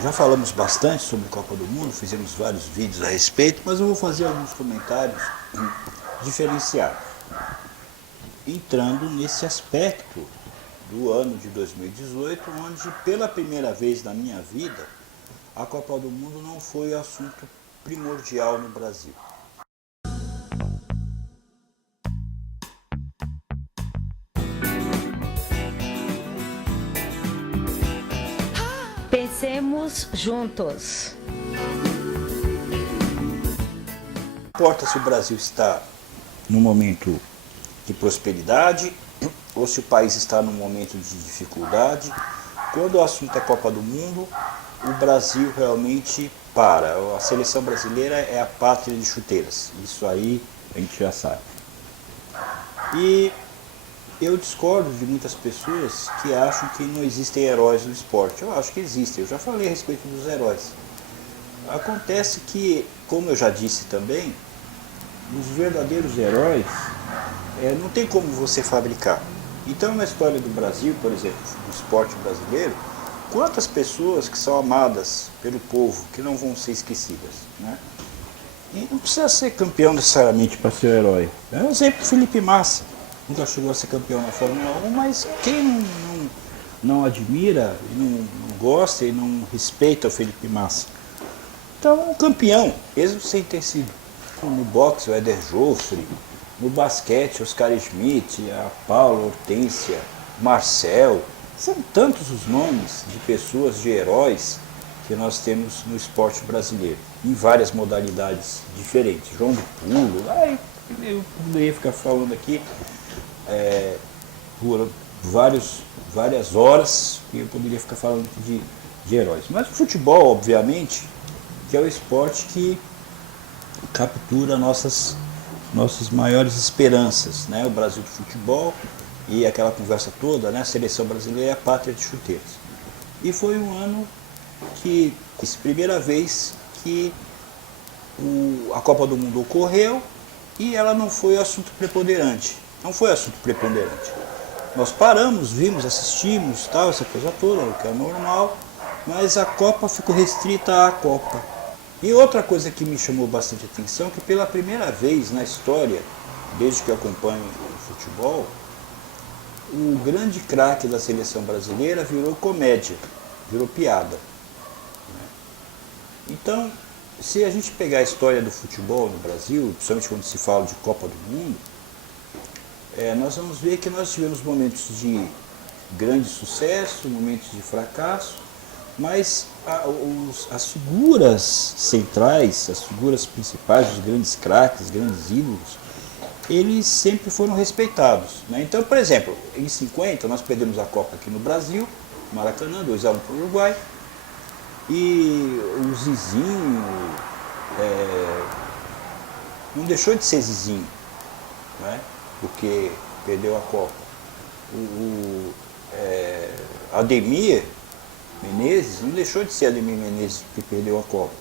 Já falamos bastante sobre a Copa do Mundo, fizemos vários vídeos a respeito, mas eu vou fazer alguns comentários diferenciados, entrando nesse aspecto do ano de 2018, onde pela primeira vez na minha vida a Copa do Mundo não foi assunto primordial no Brasil. Pensemos juntos. Não importa se o Brasil está num momento de prosperidade ou se o país está num momento de dificuldade, quando o assunto é Copa do Mundo, o Brasil realmente para. A seleção brasileira é a pátria de chuteiras, isso aí a gente já sabe. E eu discordo de muitas pessoas que acham que não existem heróis no esporte. Eu acho que existem, eu já falei a respeito dos heróis. Acontece que, como eu já disse também, os verdadeiros heróis não tem como você fabricar. Então, na história do Brasil, por exemplo, do esporte brasileiro, quantas pessoas que são amadas pelo povo, que não vão ser esquecidas, né? E não precisa ser campeão necessariamente para ser herói. É um exemplo, Felipe Massa. Nunca chegou a ser campeão na Fórmula 1, mas quem não admira, não gosta e não respeita o Felipe Massa? Então, um campeão, mesmo sem ter sido. No boxe, o Éder Joffre, no basquete, Oscar Schmidt, a Paula Hortência, Marcel. São tantos os nomes de pessoas, de heróis, que nós temos no esporte brasileiro, em várias modalidades diferentes. João do Pulo, eu poderia ficar falando aqui por várias horas, e eu poderia ficar falando de heróis. Mas o futebol, obviamente, que é o esporte que captura nossas maiores esperanças, né? O Brasil do futebol e aquela conversa toda, né? A seleção brasileira é a pátria de chuteiras. E foi um ano que, primeira vez que a Copa do Mundo ocorreu e ela não foi assunto preponderante. Não foi assunto preponderante. Nós paramos, vimos, assistimos, tal, essa coisa toda, o que é normal, mas a Copa ficou restrita à Copa. E outra coisa que me chamou bastante atenção é que pela primeira vez na história, desde que eu acompanho o futebol, o grande craque da seleção brasileira virou comédia, virou piada. Então, se a gente pegar a história do futebol no Brasil, principalmente quando se fala de Copa do Mundo, nós vamos ver que nós tivemos momentos de grande sucesso, momentos de fracasso, mas as figuras centrais, as figuras principais, os grandes craques, grandes ídolos, eles sempre foram respeitados, né? Então, por exemplo, em 50 nós perdemos a Copa aqui no Brasil, Maracanã, 2-1 para o Uruguai, e o Zizinho não deixou de ser Zizinho, né? Porque perdeu a Copa. Ademir Menezes não deixou de ser Ademir Menezes porque perdeu a Copa.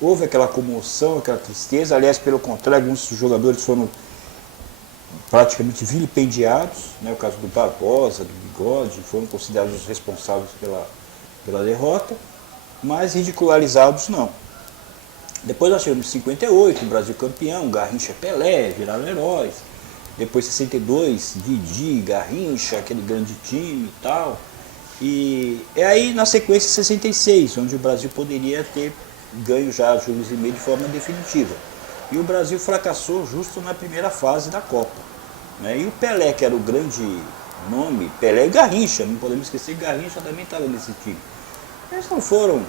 Houve aquela comoção, aquela tristeza, aliás, pelo contrário, alguns jogadores foram praticamente vilipendiados, né? O caso do Barbosa, do Bigode, foram considerados os responsáveis pela derrota, mas ridicularizados não. Depois nós tivemos 58, o Brasil campeão, Garrincha, Pelé, viraram heróis. Depois 62, Didi, Garrincha, aquele grande time e tal. E aí na sequência 66, onde o Brasil poderia ter ganho já a Jules Rimet de forma definitiva. E o Brasil fracassou justo na primeira fase da Copa, né? E o Pelé, que era o grande nome, Pelé e Garrincha, não podemos esquecer que Garrincha também estava nesse time. Eles não foram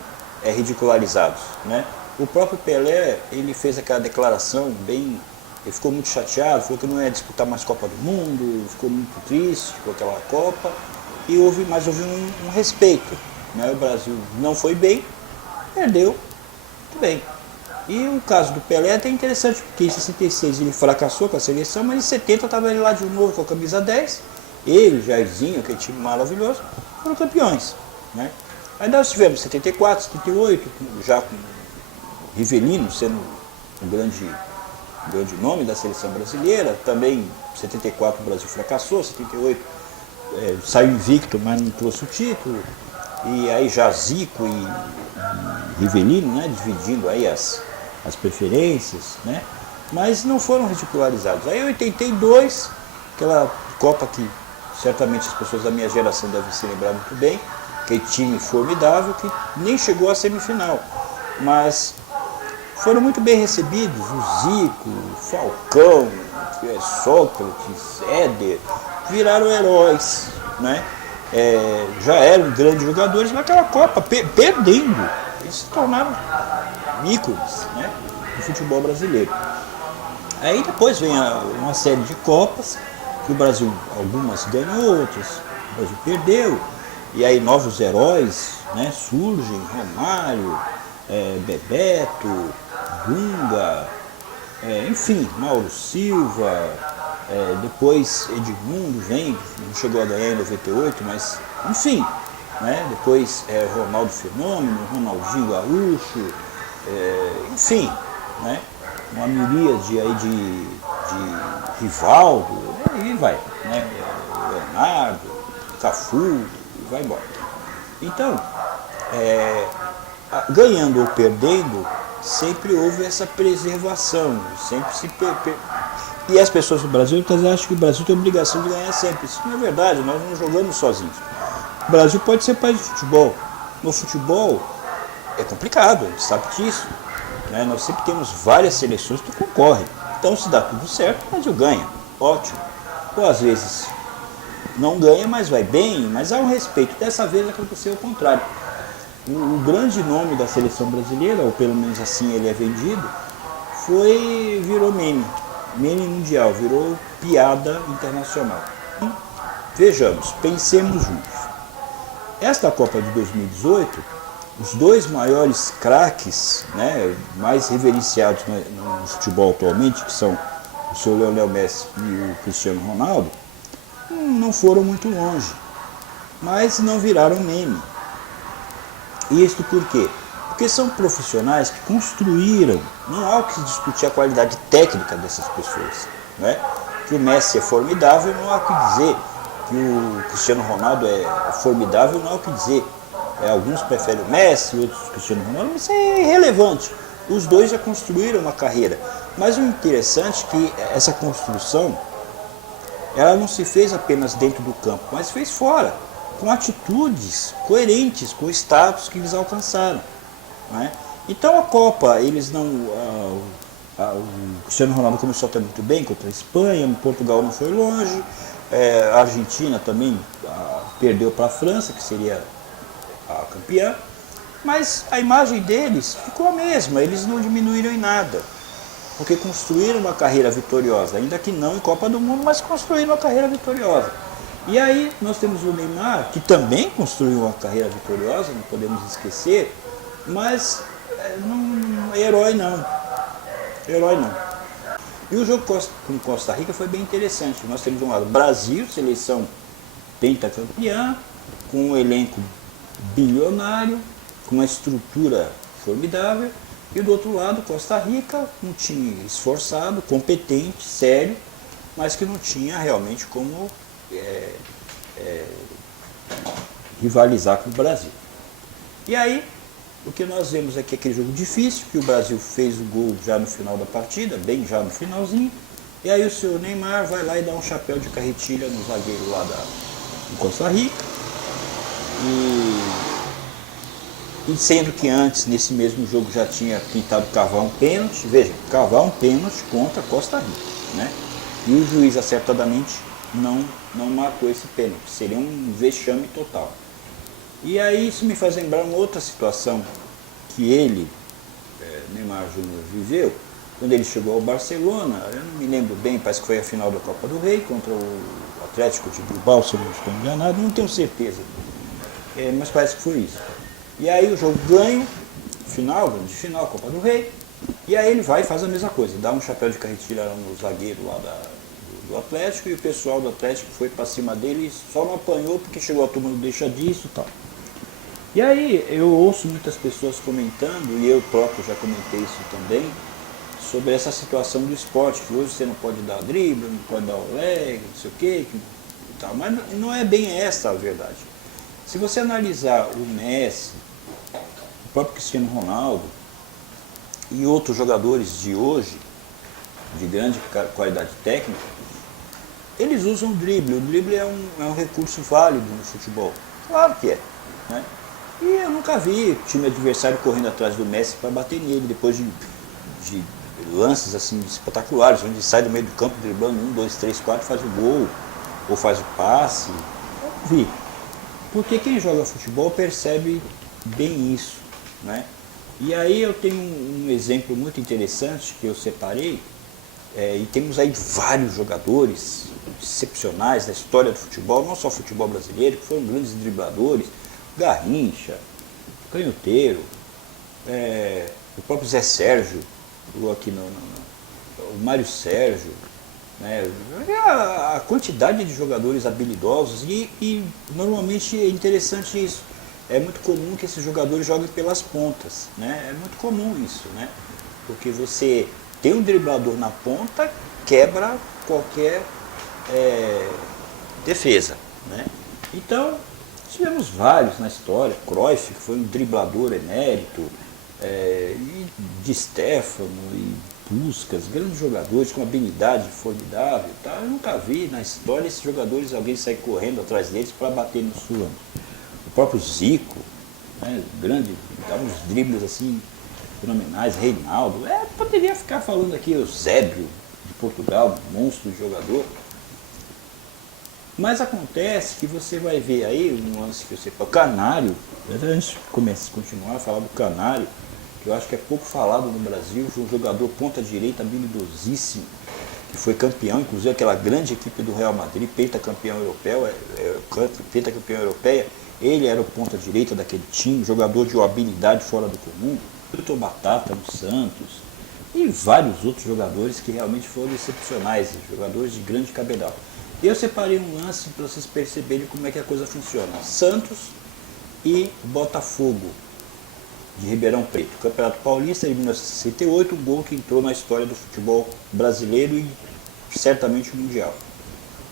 ridicularizados, né? O próprio Pelé, ele fez aquela declaração bem... Ele ficou muito chateado, falou que não ia disputar mais Copa do Mundo, ficou muito triste com aquela Copa, mas houve um respeito, né? O Brasil não foi bem, perdeu, muito bem. E o caso do Pelé é até interessante, porque em 66 ele fracassou com a seleção, mas em 70 estava ele lá de novo com a camisa 10, ele, Jairzinho, aquele time maravilhoso, foram campeões, né? Aí nós tivemos 74, 78, já com Rivelino sendo um grande nome da seleção brasileira, também 74 o Brasil fracassou, 78 saiu invicto, mas não trouxe o título, e aí já Zico e Rivelino, né, dividindo aí as preferências, né, mas não foram ridicularizados. Aí em 82, aquela Copa que certamente as pessoas da minha geração devem se lembrar muito bem, aquele time formidável que nem chegou à semifinal, mas foram muito bem recebidos, o Zico, o Falcão, Sócrates, Éder, viraram heróis, né? Já eram grandes jogadores naquela Copa, perdendo, eles se tornaram ícones, né, do futebol brasileiro. Aí depois vem uma série de Copas, que o Brasil, algumas ganhou, outras o Brasil perdeu, e aí novos heróis, né, surgem, Romário, Bebeto, Dunga, enfim, Mauro Silva, depois Edmundo vem, não chegou a ganhar em 98, mas enfim, né, depois Ronaldo Fenômeno, Ronaldinho Gaúcho, enfim, né, uma miríade aí de Rivaldo, e vai, né, Leonardo, Cafu, e vai embora. Então, ganhando ou perdendo, sempre houve essa preservação, sempre se e as pessoas do Brasil acham que o Brasil tem a obrigação de ganhar sempre. Isso não é verdade, nós não jogamos sozinhos. O Brasil pode ser país de futebol. No futebol é complicado, a gente sabe disso, né? Nós sempre temos várias seleções que concorrem. Então, se dá tudo certo, o Brasil ganha, ótimo. Ou às vezes não ganha, mas vai bem, mas há um respeito. Dessa vez aconteceu o contrário. O grande nome da seleção brasileira, ou pelo menos assim ele é vendido, virou meme mundial, virou piada internacional. E, vejamos, pensemos juntos. Esta Copa de 2018, os dois maiores craques, né, mais reverenciados no futebol atualmente, que são o seu Lionel Messi e o Cristiano Ronaldo, não foram muito longe, mas não viraram meme. E isto por quê? Porque são profissionais que construíram, não há o que discutir a qualidade técnica dessas pessoas, né? Que o Messi é formidável, não há o que dizer. Que o Cristiano Ronaldo é formidável, não há o que dizer. Alguns preferem o Messi, outros o Cristiano Ronaldo, mas isso é irrelevante. Os dois já construíram uma carreira. Mas o interessante é que essa construção, ela não se fez apenas dentro do campo, mas fez fora, com atitudes coerentes com o status que eles alcançaram, né? Então a Copa, eles não... o Cristiano Ronaldo começou até muito bem contra a Espanha, Portugal não foi longe, a Argentina também perdeu para a França, que seria a campeã, mas a imagem deles ficou a mesma, eles não diminuíram em nada, porque construíram uma carreira vitoriosa, ainda que não em Copa do Mundo, mas construíram uma carreira vitoriosa. E aí nós temos o Neymar, que também construiu uma carreira vitoriosa, não podemos esquecer, mas não, herói não. E o jogo com Costa Rica foi bem interessante. Nós temos de um lado Brasil, seleção pentacampeã, com um elenco bilionário, com uma estrutura formidável, e do outro lado Costa Rica, um time esforçado, competente, sério, mas que não tinha realmente como rivalizar com o Brasil. E aí, o que nós vemos aqui é aquele jogo difícil, que o Brasil fez o gol já no final da partida, bem já no finalzinho, e aí o senhor Neymar vai lá e dá um chapéu de carretilha no zagueiro lá do Costa Rica, e sendo que antes, nesse mesmo jogo, já tinha tentado cavar um pênalti, veja, cavar um pênalti contra Costa Rica, né? E o juiz acertadamente não marcou esse pênalti, seria um vexame total. E aí isso me faz lembrar uma outra situação que ele, Neymar Júnior, viveu, quando ele chegou ao Barcelona. Eu não me lembro bem, parece que foi a final da Copa do Rei contra o Atlético de Bilbao, se eu não estou enganado, não tenho certeza, mas parece que foi isso. E aí o jogo ganho, de final, Copa do Rei, e aí ele vai e faz a mesma coisa, dá um chapéu de carretilha no zagueiro lá do Atlético, e o pessoal do Atlético foi para cima dele, só não apanhou porque chegou a turma do deixa disso e tal. E aí eu ouço muitas pessoas comentando, e eu próprio já comentei isso também, sobre essa situação do esporte, que hoje você não pode dar drible, não pode dar olé, não sei o quê, e tal, mas não é bem essa a verdade. Se você analisar o Messi, o próprio Cristiano Ronaldo e outros jogadores de hoje, de grande qualidade técnica, eles usam o drible. O drible é um recurso válido no futebol. Claro que é. Né? E eu nunca vi o time adversário correndo atrás do Messi para bater nele, depois de lances assim espetaculares, onde sai do meio do campo driblando 1, 2, 3, 4, faz o gol, ou faz o passe. Eu não vi. Porque quem joga futebol percebe bem isso. Né? E aí eu tenho um exemplo muito interessante que eu separei, e temos aí vários jogadores excepcionais na história do futebol, não só futebol brasileiro, que foram grandes dribladores, Garrincha, Canhoteiro, o próprio Zé Sérgio, aqui o Mário Sérgio, né? A quantidade de jogadores habilidosos e normalmente é interessante isso. É muito comum que esses jogadores joguem pelas pontas, né? É muito comum isso, né? Porque você tem um driblador na ponta, quebra qualquer defesa, né? Então, tivemos vários na história. Cruyff, que foi um driblador emérito, e Di Stefano e Puskás, grandes jogadores com habilidade formidável. Tá? Eu nunca vi na história esses jogadores, alguém sair correndo atrás deles para bater nos fulanos. O próprio Zico, né, grande, dava uns dribles assim fenomenais, Reinaldo. Poderia ficar falando aqui, o Zébio de Portugal, monstro de jogador. Mas acontece que você vai ver aí um lance que você fala, o Canário, antes de continuar a falar do Canário, que eu acho que é pouco falado no Brasil, foi um jogador ponta-direita habilidosíssimo, que foi campeão, inclusive aquela grande equipe do Real Madrid, pentacampeão europeu, pentacampeão europeia, ele era o ponta-direita daquele time, jogador de uma habilidade fora do comum, Vitor Batata no Santos, e vários outros jogadores que realmente foram excepcionais, jogadores de grande cabedal. Eu separei um lance para vocês perceberem como é que a coisa funciona. Santos e Botafogo, de Ribeirão Preto. Campeonato Paulista de 1968, um gol que entrou na história do futebol brasileiro e certamente mundial.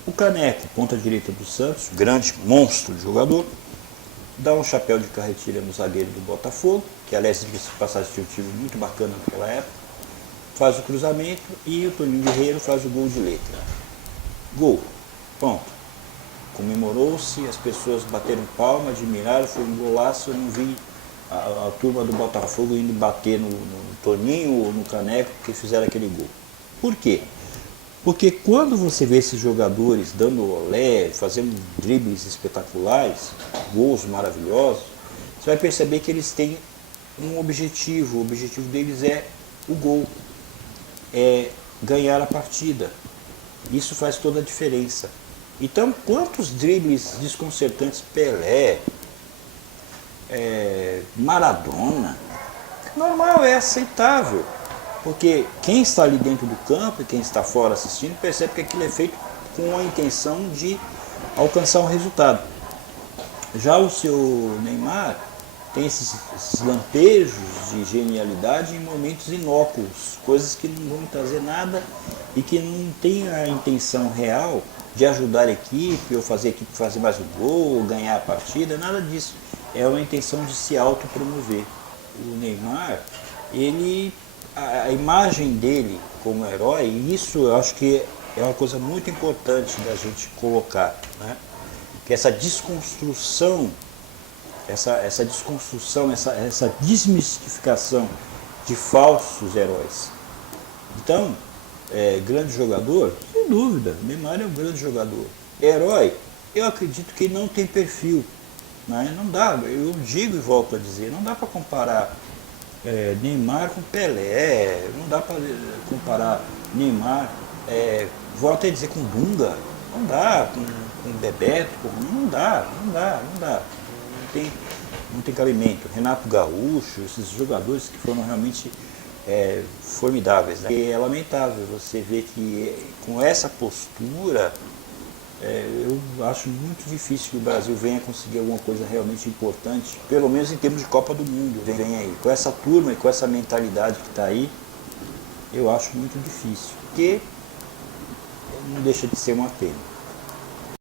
O Caneco, ponta direita do Santos, grande monstro de jogador, dá um chapéu de carretilha no zagueiro do Botafogo, que aliás, se passagem tinha um time muito bacana naquela época, faz o cruzamento e o Toninho Guerreiro faz o gol de letra. Gol. Pronto. Comemorou-se, as pessoas bateram palma, admiraram, foi um golaço. Eu não vi a turma do Botafogo indo bater no Toninho ou no Caneco porque fizeram aquele gol. Por quê? Porque quando você vê esses jogadores dando olé, fazendo dribles espetaculares, gols maravilhosos, você vai perceber que eles têm um objetivo. O objetivo deles é o gol, é ganhar a partida. Isso faz toda a diferença. Então, quantos dribles desconcertantes Pelé, Maradona, normal, é aceitável. Porque quem está ali dentro do campo e quem está fora assistindo percebe que aquilo é feito com a intenção de alcançar um resultado. Já o seu Neymar tem esses lampejos de genialidade em momentos inócuos, coisas que não vão trazer nada e que não tem a intenção real de ajudar a equipe, ou fazer a equipe fazer mais um gol, ou ganhar a partida, nada disso. É uma intenção de se autopromover. O Neymar, a imagem dele como herói, isso eu acho que é uma coisa muito importante da gente colocar, né? Que essa desconstrução, essa desmistificação de falsos heróis. Então, grande jogador, sem dúvida, Neymar é um grande jogador. Herói, eu acredito que ele não tem perfil. Né? Não dá, eu digo e volto a dizer, não dá para comparar Neymar com Pelé, não dá para comparar Neymar, vou até dizer com Dunga, não dá, com Bebeto, não dá. Não tem cabimento. Renato Gaúcho, esses jogadores que foram realmente formidáveis. Né? E é lamentável você ver que com essa postura, eu acho muito difícil que o Brasil venha conseguir alguma coisa realmente importante, pelo menos em termos de Copa do Mundo. Vem aí. Com essa turma e com essa mentalidade que está aí, eu acho muito difícil. Porque não deixa de ser uma pena.